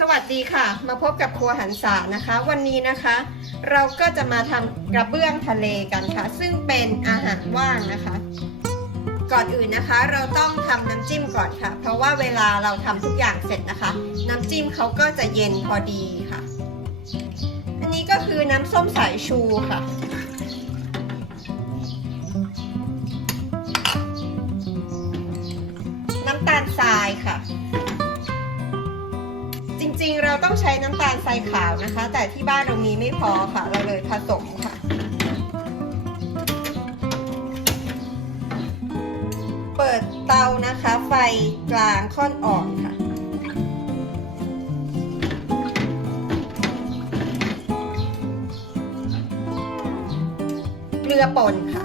สวัสดีค่ะ มาพบกับครัวหันษานะคะ วันนี้นะคะ เราก็จะมาทำกระเบื้องทะเลกันค่ะ ซึ่งเป็นอาหารว่างนะคะ ก่อนอื่นนะคะ เราต้องทำน้ำจิ้มก่อนค่ะ เพราะว่าเวลาเราทำทุกอย่างเสร็จนะคะ น้ำจิ้มเขาก็จะเย็นพอดีค่ะ อันนี้ก็คือน้ำส้มสายชูค่ะน้ำตาลทรายค่ะ ต้องใช้น้ำตาลทรายขาวนะคะ แต่ที่บ้านเรามีไม่พอค่ะ เราเลยผสมค่ะ เปิดเตานะคะ ไฟกลางค่อนอ่อนค่ะเกลือป่นค่ะ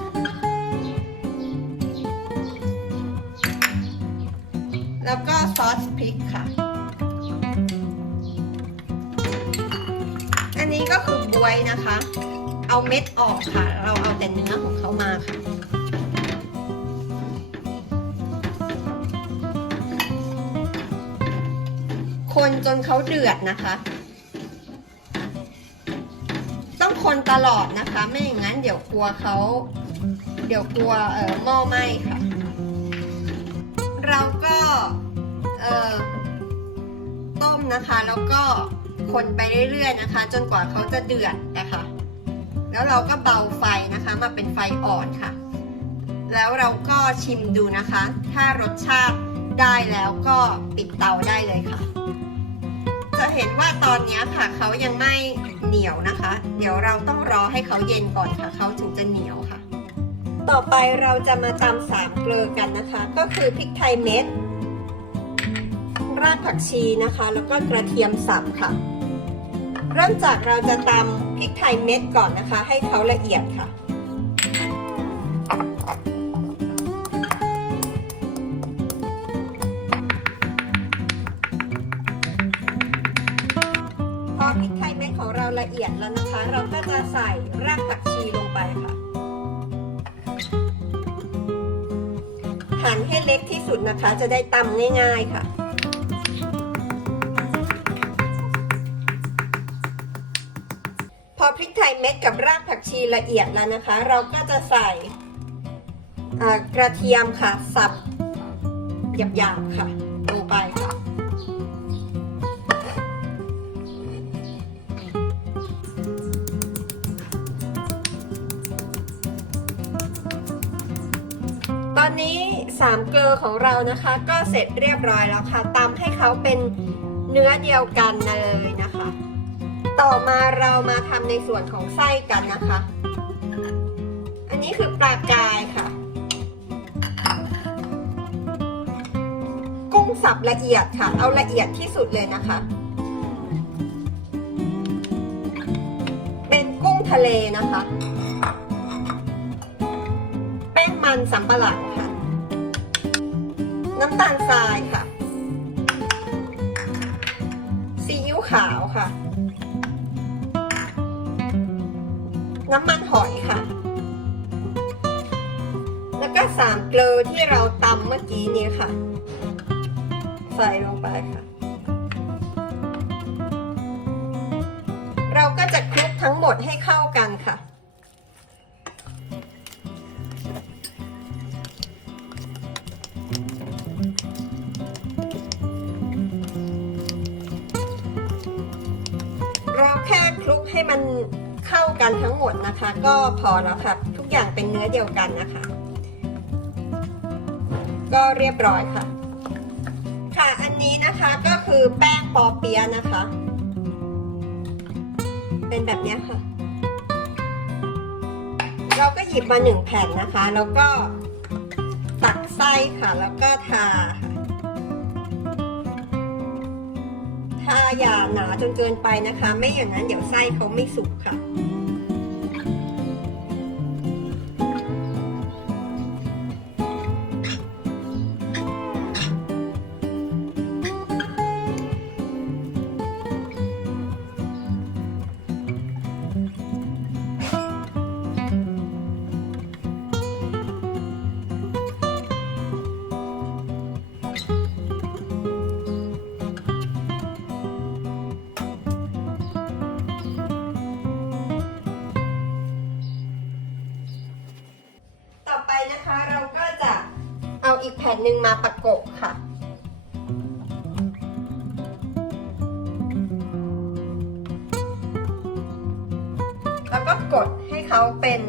นี้ก็คือบวยนะคะ เอาเม็ดออกค่ะ เราเอาแต่เนื้อของเขามาค่ะ คนจนเขาเดือดนะคะ ต้องคนตลอดนะคะ ไม่อย่างนั้นเดี๋ยวกลัวเขา เดี๋ยวกลัวเอ่อหม้อไหม้ค่ะ เราก็เอ่อต้มนะคะแล้วก็ คนไปเรื่อยๆนะคะ จนกว่าเขาจะเดือดนะคะ แล้วเราก็เบาไฟนะคะมาเป็นไฟอ่อนค่ะ แล้วเราก็ชิมดูนะคะ ถ้ารสชาติได้แล้วก็ปิดเตาได้เลยค่ะ จะเห็นว่าตอนนี้ค่ะเขายังไม่เหนียวนะคะ เดี๋ยวเราต้องรอให้เขาเย็นก่อนค่ะเขาถึงจะเหนียวค่ะ ต่อไปเราจะมาตำสามเกลือกันนะคะ ก็คือพริกไทยเม็ดรากผักชีนะคะ แล้วก็กระเทียมสับค่ะ เริ่มจากเราจะตำพริกไทยเม็ดก่อนนะคะ ให้เขาละเอียดค่ะ พอพริกไทยเม็ดของเราละเอียดแล้วนะคะ เราก็จะใส่รากผักชีลงไปค่ะหั่นให้เล็กที่สุดนะคะ จะได้ตำง่าย ๆค่ะ ละเอียดแล้วนะคะ เราก็จะใส่กระเทียมค่ะ สับหยาบๆค่ะลงไปค่ะตอนนี้สามเกลือของเรานะคะ ก็เสร็จเรียบร้อยแล้วค่ะตำให้เขาเป็นเนื้อเดียวกันเลยนะคะ ต่อมาเรามาทำในส่วนของไส้กันนะคะ อันนี้คือปลากายค่ะ กุ้งสับละเอียดค่ะ เอาละเอียดที่สุดเลยนะคะ เป็นกุ้งทะเลนะคะ แป้งมันสำปะหลังค่ะ น้ำตาลทรายค่ะ ซีอิ๊วขาวค่ะ น้ำมันหอยค่ะ แล้วก็สามเกลือที่เราตำเมื่อกี้นี้ค่ะ ใส่ลงไปค่ะ เราก็จะคลุกทั้งหมดให้เข้ากันค่ะเราแค่คลุกให้มัน เข้ากันทั้งหมดนะคะ ก็พอแล้วค่ะ ทุกอย่างเป็นเนื้อเดียวกันนะคะ ก็เรียบร้อยค่ะ ค่ะอันนี้นะคะก็คือแป้งปอเปียะนะคะ เป็นแบบนี้ค่ะ เราก็หยิบมาหนึ่งแผ่นนะคะ แล้วก็ตักไส้ค่ะ แล้วก็ทาค่ะถ้าอย่าหนาจนเกินไปนะคะ ไม่อย่างนั้นเดี๋ยวไส้เขาไม่สุกค่ะ ผ่นหนึ่งมาประกบค่ะ แล้วก็กดให้เขาเป็น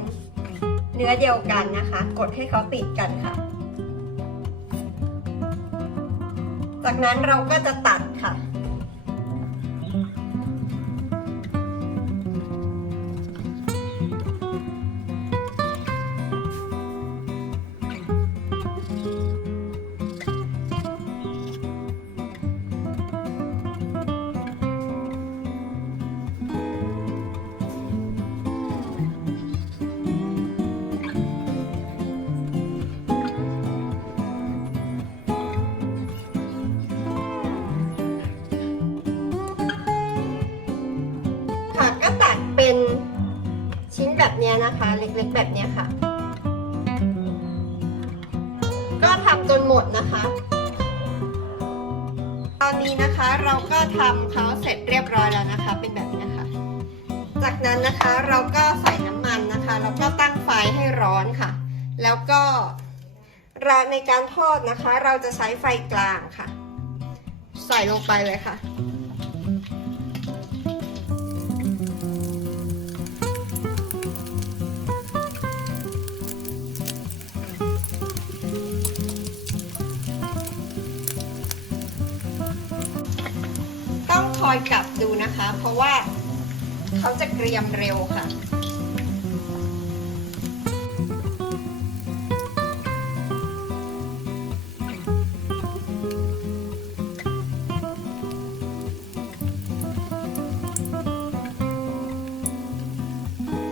เนื้อเดียวกันนะคะ กดให้เขาติดกันค่ะ จากนั้นเราก็จะตัดค่ะ นแบบเนี้ยนะคะ เล็กๆแบบเนี้ยค่ะ ก็ทำจนหมดนะคะ ตอนนี้นะคะเราก็ทำเขาเสร็จเรียบร้อยแล้วนะคะ เป็นแบบนี้ค่ะ จากนั้นนะคะเราก็ใส่น้ำมันนะคะ แล้วก็ตั้งไฟให้ร้อนค่ะ แล้วก็ราในการทอดนะคะ เราจะใช้ไฟกลางค่ะ ใส่ลงไปเลยค่ะ องคอยกลับดูนะคะ เพราะว่าเขาจะเกรียมเร็วค่ะ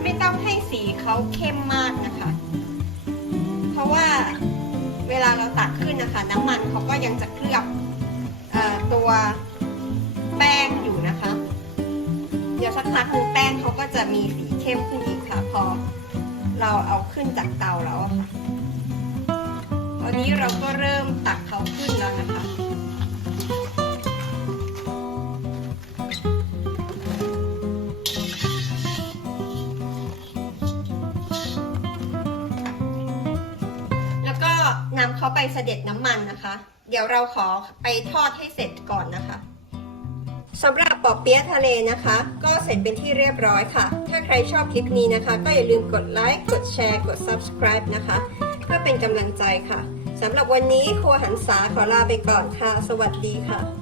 ไม่ต้องให้สีเขาเข้มมากนะคะ เพราะว่าเวลาเราตักขึ้นนะคะ น้ำมันเขาก็ยังจะเคลือบอตัว เดี๋ยวสักพักหนึงแป้งเขาก็จะมีสีเข้มขึ้นอีกค่ะ พอเราเอาขึ้นจากเตาแล้วอะค่ะตอนนี้เราก็เริ่มตักเขาขึ้นแล้วนะคะ แล้วก็นำเขาไปเสด็จน้ำมันนะคะ เดี๋ยวเราขอไปทอดให้เสร็จก่อนนะคะ สำหรับปอเปี๊ยะทะเลนะคะ ก็เสร็จเป็นที่เรียบร้อยค่ะ ถ้าใครชอบคลิปนี้นะคะ ก็อย่าลืมกดไลค์กดแชร์กด subscribe นะคะ เพื่อเป็นกำลังใจค่ะสำหรับวันนี้ครัวหันษาขอลาไปก่อนค่ะ สวัสดีค่ะ